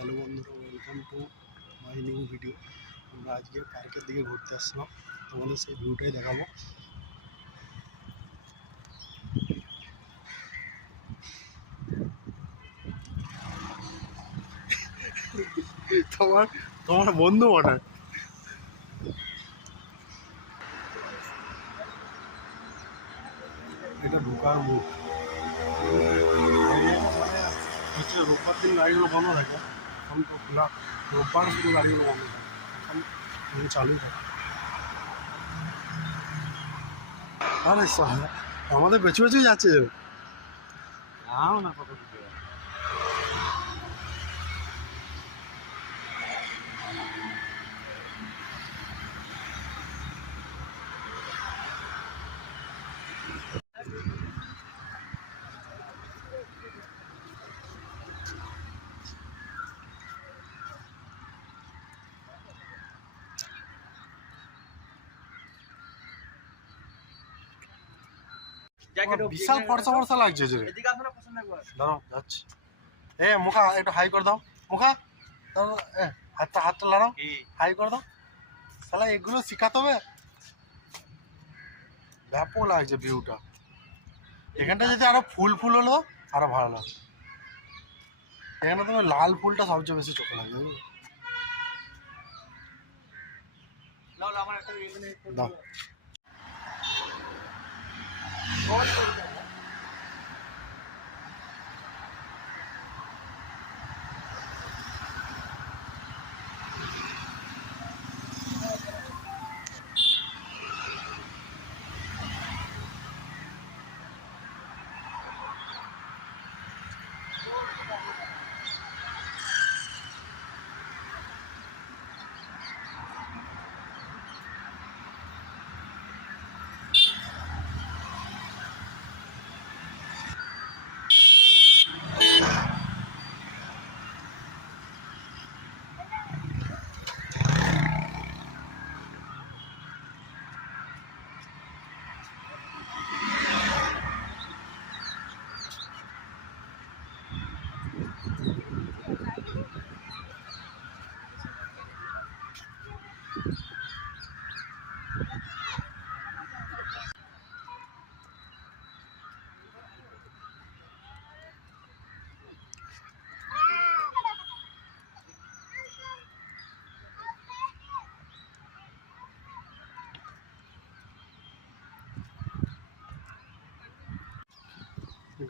Hello বন্ধুরা, welcome to my new video. আমরা আজকে পার্কের দিকে ঘুরতে আসলাম, তোমাদের সেই ভিউটাই দেখাবো। তোমার তোমার বন্ধু মনে এটা ঢোকার মুখ হচ্ছে। রোববার দিন গাড়িগুলো বন্ধ থাকে, এখন তো খোলা। রোববার শুধু গাড়িগুলো বন্ধ থাকে, এখন চালু থাকে। আরে আমাদের বেঁচে বেঁচেই যাচ্ছে না কত কিছু। বিশাল ফর্সা ফর্সা লাগছে যে। দাঁড়াও যাচ্ছি। মুখা একটু হাই করে দাও। মুখা দাও, হাতটা লাগাও, হাই করে দাও। শালা এগুলো শিখাতে হবে। ব্যাপক লাগছে ভিউটা। এখানটা যদি আরো ফুল হলো আরো ভালো লাগতো। এখানে তোমার লাল ফুলটা সবচেয়ে বেশি চোখে লাগছে। দাও।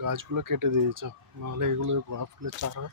গাছগুলো কেটে দিয়েছে, নাহলে এগুলো গোলাপ ফুলের চারা